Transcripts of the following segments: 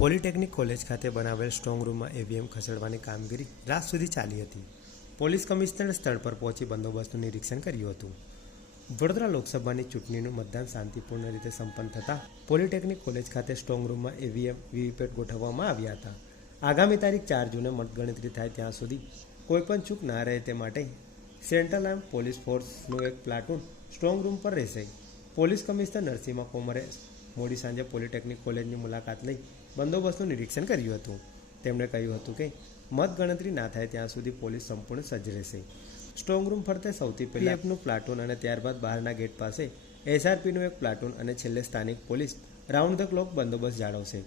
Polytechnic college ખાતે બનાવેલ strong રૂમમાં ઈવીએમ ખસેડવાની કામગીરી રાત સુધી ચાલી હતી. પોલીસ કમિશનર સ્થળ પર પહોંચી બંદોબસ્તનું નિરીક્ષણ કર્યું હતું. વડોદરા લોકસભાની ચૂંટણીનું મતદાન શાંતિપૂર્ણ રીતે સંપન્ન થતાં પોલિટેકનિક કોલેજ ખાતે સ્ટ્રોંગ રૂમમાં ઈવીએમ વીવીપેટ ગોઠવવામાં આવ્યા હતા. આગામી તારીખ ચાર જૂને મતગણતરી થાય ત્યાં સુધી કોઈપણ ચૂક ના રહે તે માટે સેન્ટ્રલ આર્મ પોલીસ ફોર્સનું એક પ્લાટૂન સ્ટ્રોંગ રૂમ પર રહેશે. પોલીસ કમિશનર નરસિંહ કોમરે મોડી સાંજે પોલિટેકનિક કોલેજની મુલાકાત લઈ બંદોબસ્તનું નિરીક્ષણ કર્યું હતું. તેમણે કહ્યું હતું કે, મતગણતરી ના થાય ત્યાં સુધી પોલીસ સંપૂર્ણ સજ્જ રહેશે. સ્ટ્રોંગ રૂમ ફરતે સૌથી પહેલા પ્લાટૂન અને ત્યારબાદ બહારના ગેટ પાસે એસઆરપીનું એક પ્લાટૂન અને છેલ્લે સ્થાનિક પોલીસ રાઉન્ડ ધ ક્લોક બંદોબસ્ત જાળવશે.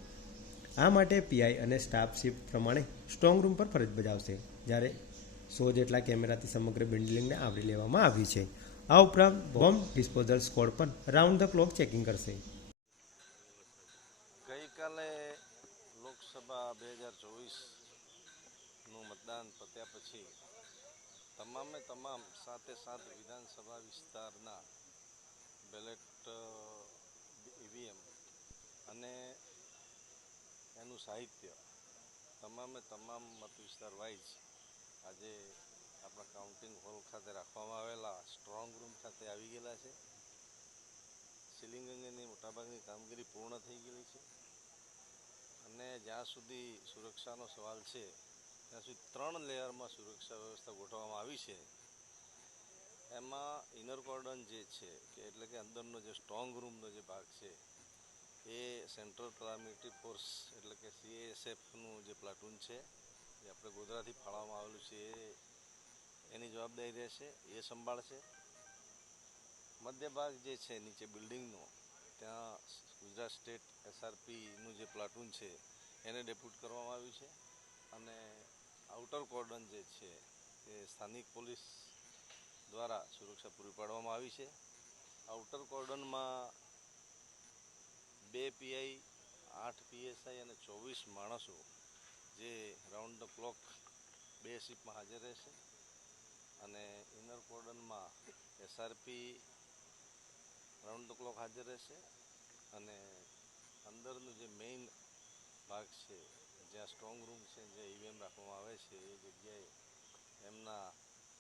આ માટે પીઆઈ અને સ્ટાફ શિફ્ટ પ્રમાણે સ્ટ્રોંગ રૂમ પર ફરજ બજાવશે. જ્યારે સો જેટલા કેમેરાથી સમગ્ર બિલ્ડિંગને આવરી લેવામાં આવી છે. આ ઉપરાંત બોમ્બ ડિસ્પોઝલ સ્કોડ પણ રાઉન્ડ ધ ક્લોક ચેકિંગ કરશે. બે હજાર ચોવીસનું મતદાન પત્યા પછી તમામે તમામ સાતે સાત વિધાનસભા વિસ્તારના બેલેટ ઈવીએમ અને એનું સાહિત્ય તમામે તમામ મત વિસ્તાર વાઇઝ આજે આપણા કાઉન્ટિંગ હોલ ખાતે રાખવામાં આવેલા સ્ટ્રોંગ રૂમ ખાતે આવી ગયેલા છે. સિલિંગ અંગેની મોટાભાગની કામગીરી પૂર્ણ થઈ ગયેલી છે. અને જ્યાં સુધી સુરક્ષાનો સવાલ છે, ત્યાં સુધી ત્રણ લેયરમાં સુરક્ષા વ્યવસ્થા ગોઠવવામાં આવી છે. એમાં ઇનર કોર્ડન જે છે, કે એટલે કે અંદરનો જે સ્ટ્રોંગ રૂમનો જે ભાગ છે, એ સેન્ટ્રલ પેરામિલિટરી ફોર્સ એટલે કે સીએએસએફનું જે પ્લાટૂન છે, જે આપણે ગોધરાથી ફાળવવામાં આવેલું છે, એ એની જવાબદારી રહેશે, એ સંભાળશે. મધ્ય ભાગ જે છે, નીચે બિલ્ડિંગનો, ત્યાં ગુજરાત સ્ટેટ એસઆરપીનું જે પ્લાટૂન છે, એને ડેપ્યુટ કરવામાં આવ્યું છે. અને આઉટર કોર્ડન જે છે, એ સ્થાનિક પોલીસ દ્વારા સુરક્ષા પૂરી પાડવામાં આવી છે. આઉટર કોર્ડનમાં બે પીઆઈ આઠ પીએસઆઈ અને ચોવીસ માણસો જે રાઉન્ડ ધ ક્લોક બે શિપમાં હાજર રહેશે. અને ઇનર કોર્ડનમાં એસઆરપી રાઉન્ડ ધ ક્લોક હાજર રહેશે. અને અંદરનું જે મેઇન ભાગ છે જ્યાં સ્ટ્રોંગ રૂમ છે જ્યાં ઈવીએમ રાખવામાં આવે છે એ જગ્યાએ એમના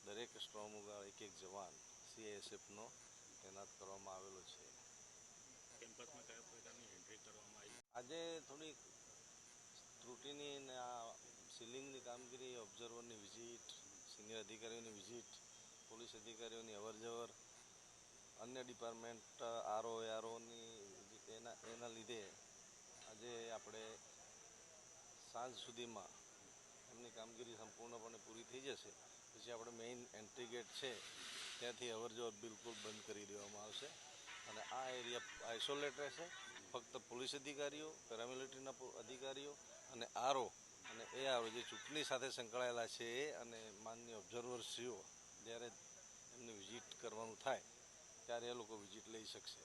દરેક સ્ટ્રોંગ ઉગાડ એક એક જવાન સીએએસએફનો તૈનાત કરવામાં આવેલો છે. કેમ્પસમાં કયા પ્રકારની એન્ટ્રી કરવામાં આવી? આજે થોડીક ત્રુટીની ને આ સીલિંગની કામગીરી ઓબ્ઝર્વરની વિઝિટ સિનિયર અધિકારીઓની વિઝિટ પોલીસ અધિકારીઓની અવરજવર અન્ય ડિપાર્ટમેન્ટ આરઓ આરઓની એના એના લીધે આજે આપણે સાંજ સુધીમાં એમની કામગીરી સંપૂર્ણપણે પૂરી થઈ જશે. પછી આપણે મેઇન એન્ટ્રી ગેટ છે, ત્યાંથી અવરજવર બિલકુલ બંધ કરી દેવામાં આવશે. અને આ એરિયા આઇસોલેટ રહેશે. ફક્ત પોલીસ અધિકારીઓ પેરામિલિટરીના અધિકારીઓ અને આરઓ અને એ આરઓ જે ચૂંટણી સાથે સંકળાયેલા છે એ અને માન્ય ઓબ્ઝર્વરશ્રીઓ જ્યારે એમની વિઝિટ કરવાનું થાય, ત્યારે એ લોકો વિઝિટ લઈ શકશે.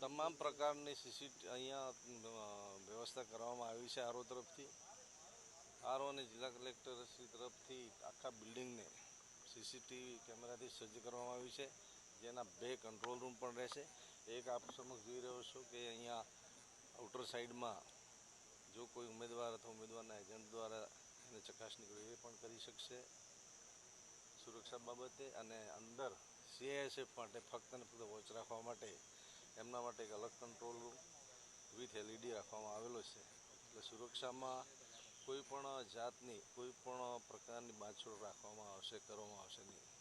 તમામ પ્રકારની સીસી અહીંયા વ્યવસ્થા કરવામાં આવી છે આરો તરફથી. આરઓ અને જિલ્લા કલેક્ટરશ્રી તરફથી આખા બિલ્ડિંગને સીસીટીવી કેમેરાથી સજ્જ કરવામાં આવી છે. જેના બે કંટ્રોલ રૂમ પણ રહેશે. એક આપ સમક્ષ જોઈ રહ્યો છો કે અહીંયા આઉટર સાઈડમાં જો કોઈ ઉમેદવાર અથવા ઉમેદવારના એજન્ટ દ્વારા એને ચકાસણી કરવી એ પણ કરી શકશે. સુરક્ષા બાબતે અને અંદર સીઆઈએસએફ માટે ફક્ત ને ફક્ત વોચ રાખવા માટે, એમના માટે એક અલગ કંટ્રોલ રૂમ વિથ એલઈડી રાખવામાં આવેલો છે. એટલે સુરક્ષામાં કોઈ પણ જાતની, કોઈ પણ પ્રકારની બાંધછોડ રાખવામાં આવશે, કરવામાં આવશે નહીં.